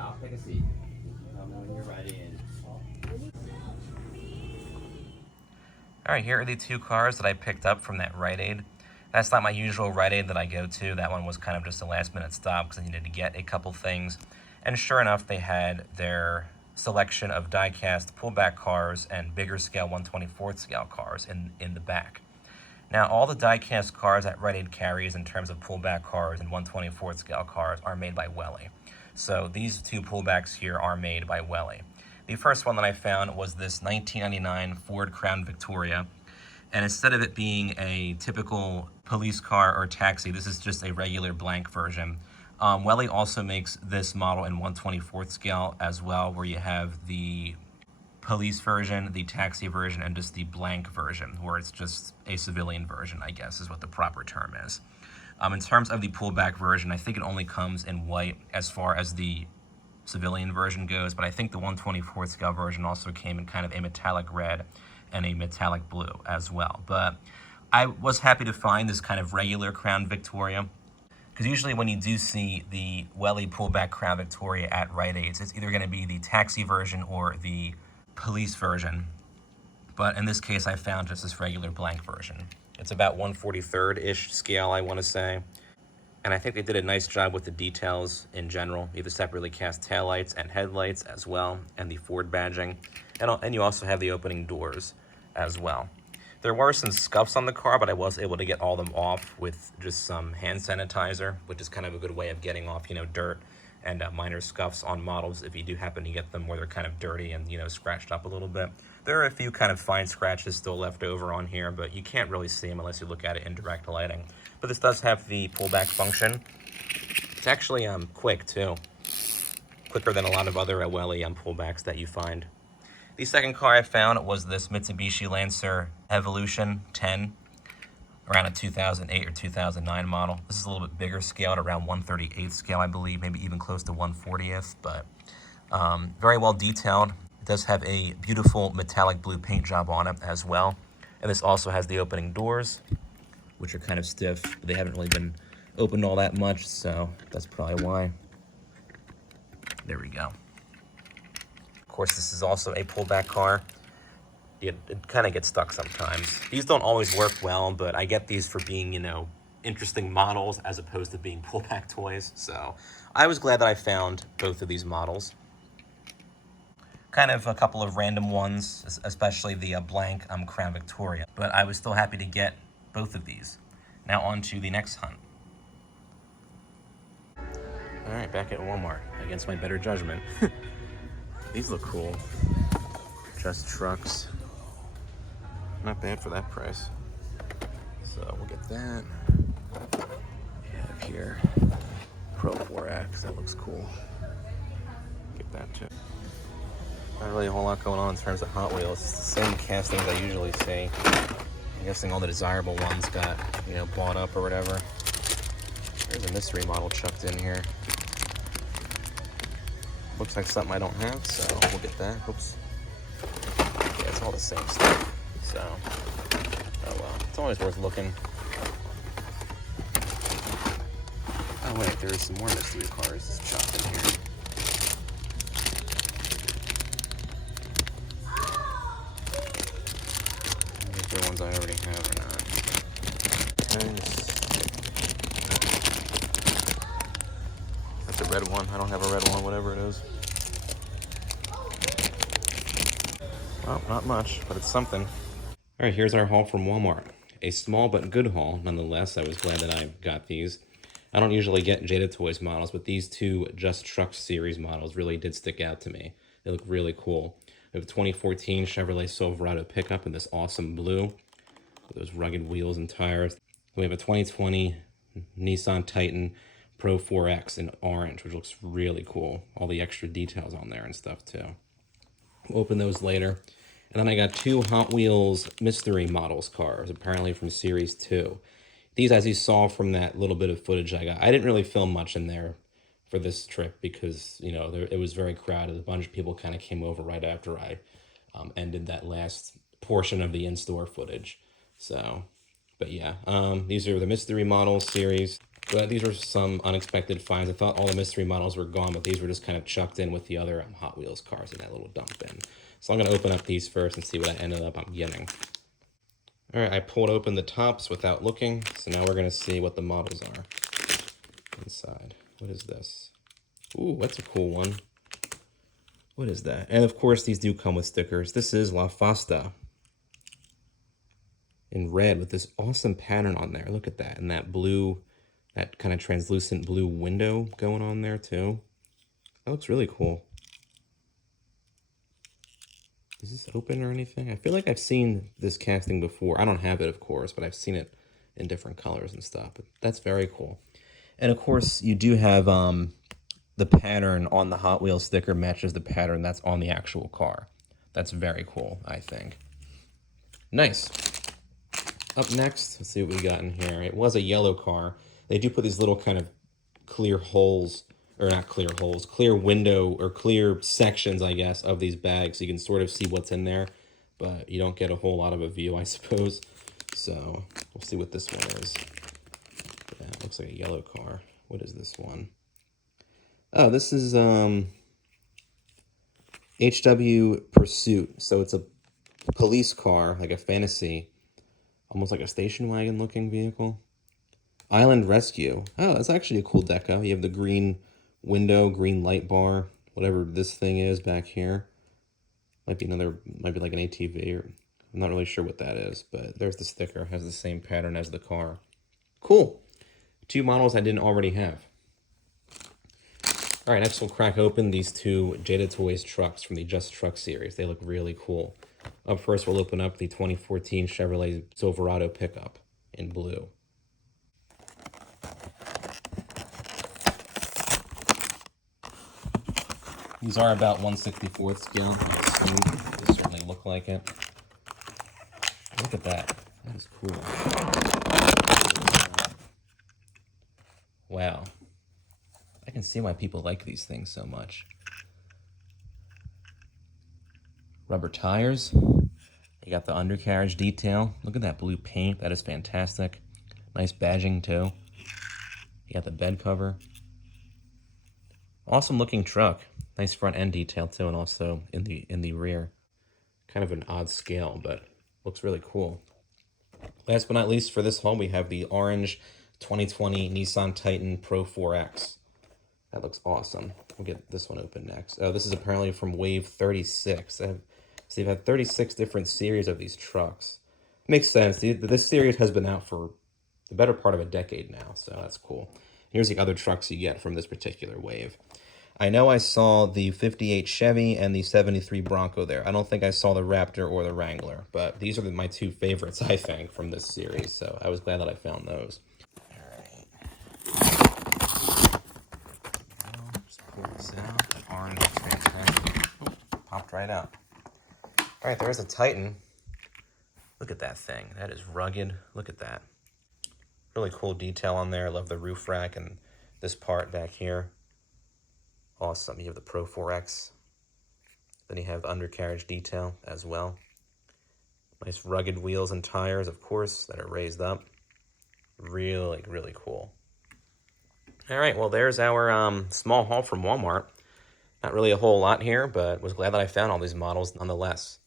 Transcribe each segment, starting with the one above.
I'll take a seat. Tell me when you're ready. All right, here are the two cars that I picked up from that Rite Aid. That's not my usual Rite Aid that I go to. That one was kind of just a last-minute stop because I needed to get a couple things. And sure enough, they had their selection of die-cast pullback cars and bigger scale 1/24th scale cars in the back. Now, all the die-cast cars that Rite Aid carries in terms of pullback cars and 1/24th scale cars are made by Welly. So these two pullbacks here are made by Welly. The first one that I found was this 1999 Ford Crown Victoria. And instead of it being a typical police car or taxi, this is just a regular blank version. Welly also makes this model in 1/24th scale as well, where you have the police version, the taxi version, and just the blank version, where it's just a civilian version, I guess is what the proper term is. In terms of the pullback version, I think it only comes in white as far as the civilian version goes, but I think the 1/24th scale version also came in kind of a metallic red and a metallic blue as well. But I was happy to find this kind of regular Crown Victoria, because usually when you do see the Welly pullback Crown Victoria at Rite Aids, it's either going to be the taxi version or the police version. But in this case, I found just this regular blank version. It's about 1/43rd-ish scale, I want to say. And I think they did a nice job with the details in general. You have the separately cast taillights and headlights as well, and the Ford badging. And you also have the opening doors as well. There were some scuffs on the car, but I was able to get all them off with just some hand sanitizer, which is kind of a good way of getting off, dirt and minor scuffs on models if you do happen to get them where they're kind of dirty and, scratched up a little bit. There are a few kind of fine scratches still left over on here, but you can't really see them unless you look at it in direct lighting. But this does have the pullback function. It's actually quick too. Quicker than a lot of other Welly pullbacks that you find. The second car I found was this Mitsubishi Lancer Evolution 10, around a 2008 or 2009 model. This is a little bit bigger scaled, around 1/38th scale, I believe, maybe even close to 1/40th, but very well detailed. It does have a beautiful metallic blue paint job on it as well. And this also has the opening doors, which are kind of stiff. But they haven't really been opened all that much, so that's probably why. There we go. Of course, this is also a pullback car. It kind of gets stuck sometimes. These don't always work well, but I get these for being, interesting models as opposed to being pullback toys. So I was glad that I found both of these models. Kind of a couple of random ones, especially the blank Crown Victoria. But I was still happy to get both of these. Now on to the next hunt. All right, back at Walmart against my better judgment. These look cool. Just trucks. Not bad for that price. So we'll get that. We have here Pro 4X. That looks cool. Get that too. Not really a whole lot going on in terms of Hot Wheels. It's the same castings I usually see. I'm guessing all the desirable ones got, bought up or whatever. There's a mystery model chucked in here. Looks like something I don't have, so we'll get that. Oops. Yeah, it's all the same stuff. So, oh well. It's always worth looking. Oh wait, there is some more mystery cars chucked in here. If they're ones I already have or not. That's a red one. I don't have a red one, whatever it is. Well, not much, but it's something. All right, here's our haul from Walmart. A small but good haul, nonetheless. I was glad that I got these. I don't usually get Jada Toys models, but these two Just Trucks series models really did stick out to me. They look really cool. We have a 2014 Chevrolet Silverado pickup in this awesome blue with those rugged wheels and tires. We have a 2020 Nissan Titan Pro 4X in orange, which looks really cool. All the extra details on there and stuff too. We'll open those later. And then I got two Hot Wheels Mystery Models cars, apparently from Series 2. These, as you saw from that little bit of footage I got, I didn't really film much in there for this trip because, it was very crowded. A bunch of people kind of came over right after I ended that last portion of the in-store footage. So, But yeah, these are the mystery models series. But these are some unexpected finds. I thought all the mystery models were gone, but these were just kind of chucked in with the other Hot Wheels cars in that little dump bin. So I'm going to open up these first and see what I ended up I'm getting. All right, I pulled open the tops without looking, so now we're going to see what the models are inside. What is this? Ooh, that's a cool one. What is that? And of course, these do come with stickers. This is La Fasta in red with this awesome pattern on there. Look at that. And that blue, that kind of translucent blue window going on there too. That looks really cool. Is this open or anything? I feel like I've seen this casting before. I don't have it, of course, but I've seen it in different colors and stuff. But that's very cool. And of course, you do have the pattern on the Hot Wheels sticker matches the pattern that's on the actual car. That's very cool, I think. Nice. Up next, let's see what we got in here. It was a yellow car. They do put these little kind of clear holes, or not clear holes, clear window or clear sections, I guess, of these bags so you can sort of see what's in there, but you don't get a whole lot of a view, I suppose. So we'll see what this one is. Yeah, it looks like a yellow car. What is this one? Oh, this is HW Pursuit. So it's a police car, like a fantasy, almost like a station wagon looking vehicle. Island Rescue. Oh, that's actually a cool deco. You have the green window, green light bar, whatever this thing is back here. Might be like an ATV, or I'm not really sure what that is, but there's the sticker. Has the same pattern as the car. Cool. 2 models I didn't already have. All right, next we'll crack open these 2 Jada Toys trucks from the Just Truck series. They look really cool. Up first, we'll open up the 2014 Chevrolet Silverado pickup in blue. These are about 1/64 scale, I assume. They certainly look like it. Look at that. That is cool. Wow. I can see why people like these things so much. Rubber tires. You got the undercarriage detail. Look at that blue paint. That is fantastic. Nice badging too. You got the bed cover. Awesome looking truck. Nice front end detail too, and also in the rear. Kind of an odd scale, but looks really cool. Last but not least for this haul, we have the orange 2020 Nissan Titan Pro 4X. That looks awesome. We'll get this one open next. Oh, this is apparently from Wave 36. So they've had 36 different series of these trucks. Makes sense. This series has been out for the better part of a decade now, so that's cool. Here's the other trucks you get from this particular wave. I know I saw the 58 Chevy and the 73 Bronco there. I don't think I saw the Raptor or the Wrangler, but these are my 2 favorites, I think, from this series, so I was glad that I found those. Pull this out. Orange transparent. Popped right out. All right, there's a Titan. Look at that thing. That is rugged. Look at that. Really cool detail on there. I love the roof rack and this part back here. Awesome. You have the Pro 4X. Then you have the undercarriage detail as well. Nice rugged wheels and tires, of course, that are raised up. Really, really cool. All right, well, there's our small haul from Walmart. Not really a whole lot here, but was glad that I found all these models nonetheless.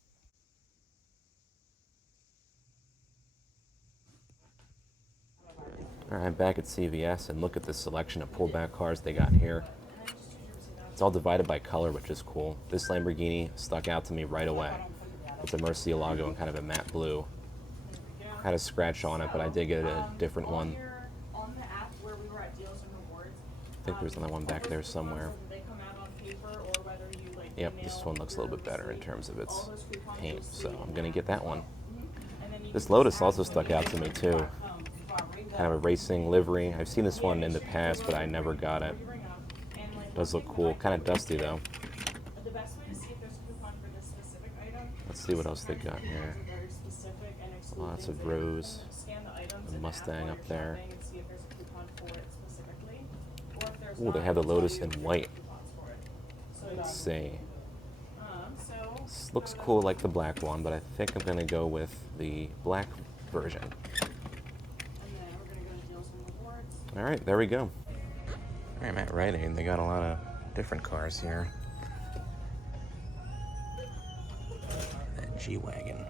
All right, back at CVS, and look at the selection of pullback cars they got here. It's all divided by color, which is cool. This Lamborghini stuck out to me right away. It's a Murcielago in kind of a matte blue. Had a scratch on it, but I did get a different one. I think there's another one back there somewhere. Yep, this one looks a little bit better in terms of its paint, so I'm going to get that one. This Lotus also stuck out to me too. Kind of a racing livery. I've seen this one in the past, but I never got it. Does look cool. Kind of dusty though. Let's see what else they got here. Lots of Rose. The Mustang up there. Ooh, they have the Lotus in white. Let's see. This looks cool like the black one, but I think I'm going to go with the black version. All right, there we go. All right, I'm at Rite Aid. They got a lot of different cars here. That G-Wagon.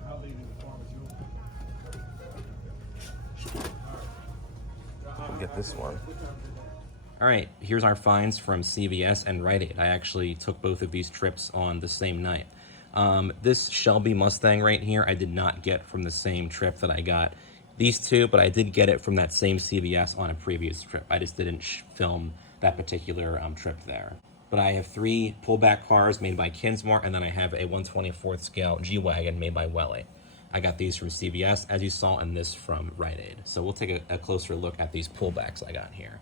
We'll get this one. All right, here's our finds from CVS and Rite Aid. I actually took both of these trips on the same night. This Shelby Mustang right here, I did not get from the same trip that I got these two, but I did get it from that same CVS on a previous trip. I just didn't film that particular trip there. But I have 3 pullback cars made by Kinsmore, and then I have a 1/24th scale G-Wagon made by Welly. I got these from CVS, as you saw, and this from Rite Aid. So we'll take a closer look at these pullbacks I got here.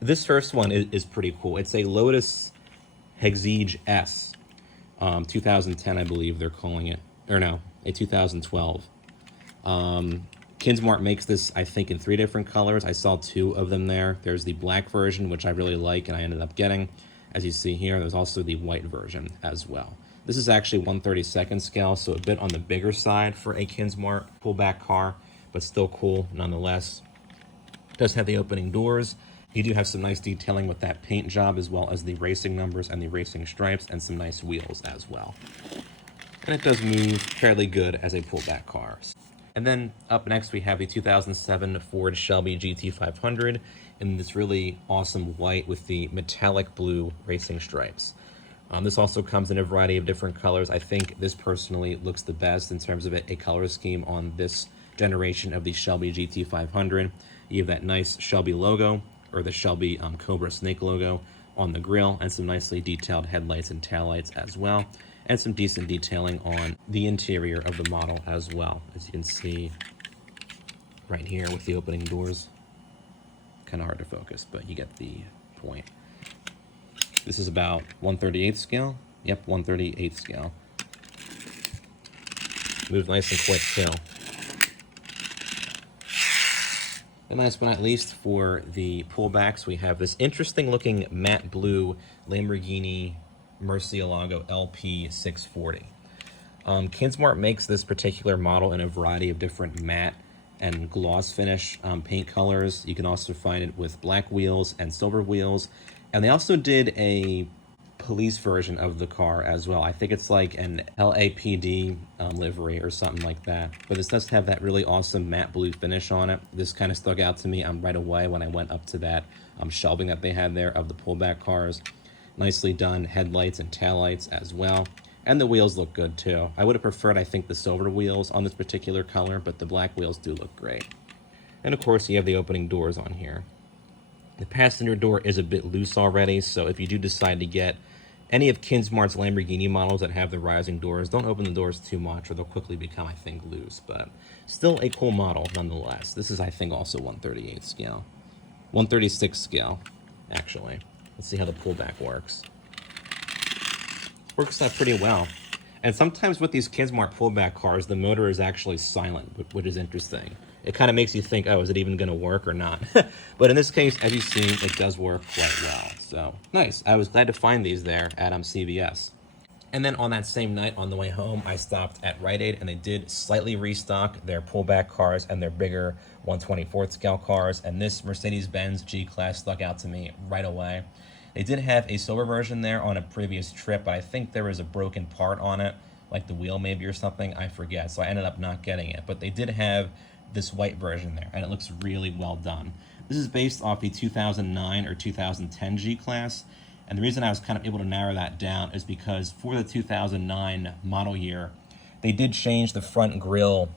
This first one is pretty cool. It's a Lotus Exige S, 2010, I believe they're calling it, or no, a 2012. Kinsmart makes this, I think, in 3 different colors. I saw 2 of them there. There's the black version, which I really like, and I ended up getting. As you see here, there's also the white version as well. This is actually 1/32nd scale, so a bit on the bigger side for a Kinsmart pullback car, but still cool nonetheless. It does have the opening doors. You do have some nice detailing with that paint job, as well as the racing numbers and the racing stripes, and some nice wheels as well. And it does move fairly good as a pullback car. And then up next we have the 2007 Ford Shelby GT500 in this really awesome white with the metallic blue racing stripes. This also comes in a variety of different colors. I think this personally looks the best in terms of a color scheme on this generation of the Shelby GT500. You have that nice Shelby logo, or the Shelby Cobra Snake logo on the grille, and some nicely detailed headlights and taillights as well, and some decent detailing on the interior of the model as well, as you can see right here with the opening doors. Kind of hard to focus, but you get the point. This is about 1/38 scale. Yep, 1/38 scale. Moves nice and quick too. And last but not least, for the pullbacks, we have this interesting looking matte blue Lamborghini Murcielago LP640. Kinsmart makes this particular model in a variety of different matte and gloss finish paint colors. You can also find it with black wheels and silver wheels. And they also did a police version of the car as well. I think it's like an LAPD livery or something like that. But this does have that really awesome matte blue finish on it. This kind of stuck out to me right away when I went up to that shelving that they had there of the pullback cars. Nicely done headlights and taillights as well. And the wheels look good too. I would have preferred, I think, the silver wheels on this particular color, but the black wheels do look great. And of course, you have the opening doors on here. The passenger door is a bit loose already, so if you do decide to get any of Kinsmart's Lamborghini models that have the rising doors, don't open the doors too much or they'll quickly become, I think, loose. But still a cool model nonetheless. This is, I think, also 1/38 scale. 1/36 scale, actually. Let's see how the pullback works. Works out pretty well. And sometimes with these Kinsmart pullback cars, the motor is actually silent, which is interesting. It kind of makes you think, oh, is it even going to work or not? But in this case, as you've seen, it does work quite well. So, nice. I was glad to find these there at CVS. And then on that same night, on the way home, I stopped at Rite Aid, and they did slightly restock their pullback cars and their bigger 1/24th scale cars. And this Mercedes-Benz G-Class stuck out to me right away. They did have a silver version there on a previous trip, but I think there was a broken part on it, like the wheel maybe or something, I forget. So I ended up not getting it. But they did have this white version there, and it looks really well done. This is based off the 2009 or 2010 G-Class, and the reason I was kind of able to narrow that down is because for the 2009 model year, they did change the front grille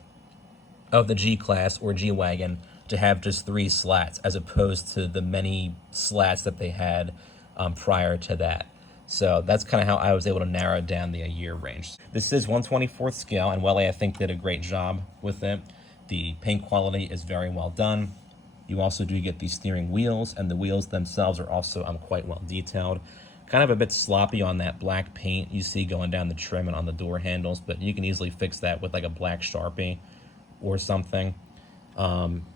of the G-Class or G-Wagon to have just 3 slats, as opposed to the many slats that they had prior to that. So that's kind of how I was able to narrow down the year range. This is 1/24th scale, and Welly, I think, did a great job with it. The paint quality is very well done. You also do get the steering wheels, and the wheels themselves are also quite well detailed. Kind of a bit sloppy on that black paint you see going down the trim and on the door handles, but you can easily fix that with like a black Sharpie or something.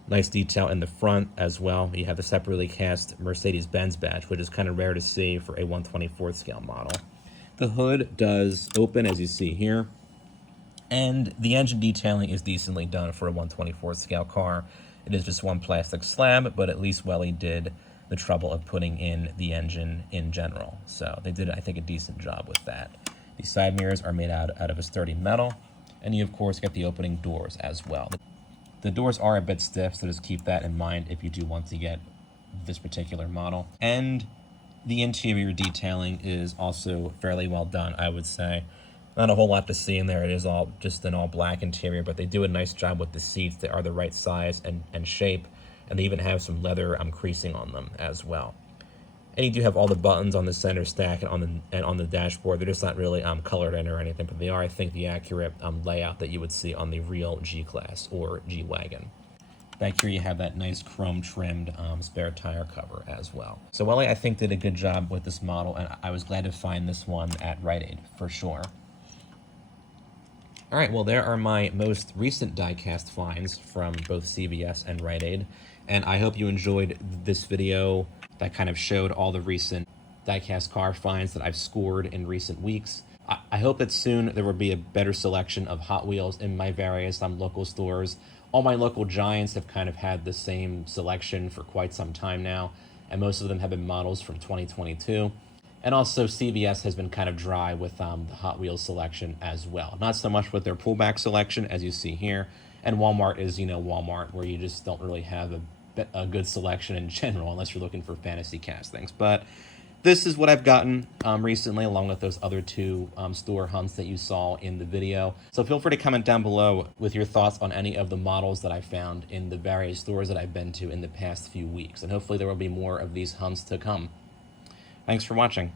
Nice detail in the front as well. You have the separately cast Mercedes-Benz badge, which is kind of rare to see for a 1/24th scale model. The hood does open, as you see here. And the engine detailing is decently done for a 1/24th scale car. It is just one plastic slab, but at least Welly did the trouble of putting in the engine in general. So they did, I think, a decent job with that. The side mirrors are made out of a sturdy metal, and you, of course, get the opening doors as well. The doors are a bit stiff, so just keep that in mind if you do want to get this particular model. And the interior detailing is also fairly well done, I would say. Not a whole lot to see in there. It is all just an all black interior, but they do a nice job with the seats. They are the right size and shape, and they even have some leather creasing on them as well. And you do have all the buttons on the center stack and on the dashboard. They're just not really colored in or anything, but they are, I think, the accurate layout that you would see on the real G-Class or G-Wagon. Back here you have that nice chrome trimmed spare tire cover as well. So Welly, I think, did a good job with this model, and I was glad to find this one at Rite Aid for sure. All right, well, there are my most recent diecast finds from both CVS and Rite Aid, and I hope you enjoyed this video that kind of showed all the recent diecast car finds that I've scored in recent weeks. I hope that soon there will be a better selection of Hot Wheels in my various local stores. All my local giants have kind of had the same selection for quite some time now, and most of them have been models from 2022. And also CVS has been kind of dry with the Hot Wheels selection as well. Not so much with their pullback selection, as you see here. And Walmart is, Walmart, where you just don't really have a good selection in general, unless you're looking for fantasy castings. But this is what I've gotten recently, along with those other two store hunts that you saw in the video. So feel free to comment down below with your thoughts on any of the models that I found in the various stores that I've been to in the past few weeks. And hopefully there will be more of these hunts to come. Thanks for watching.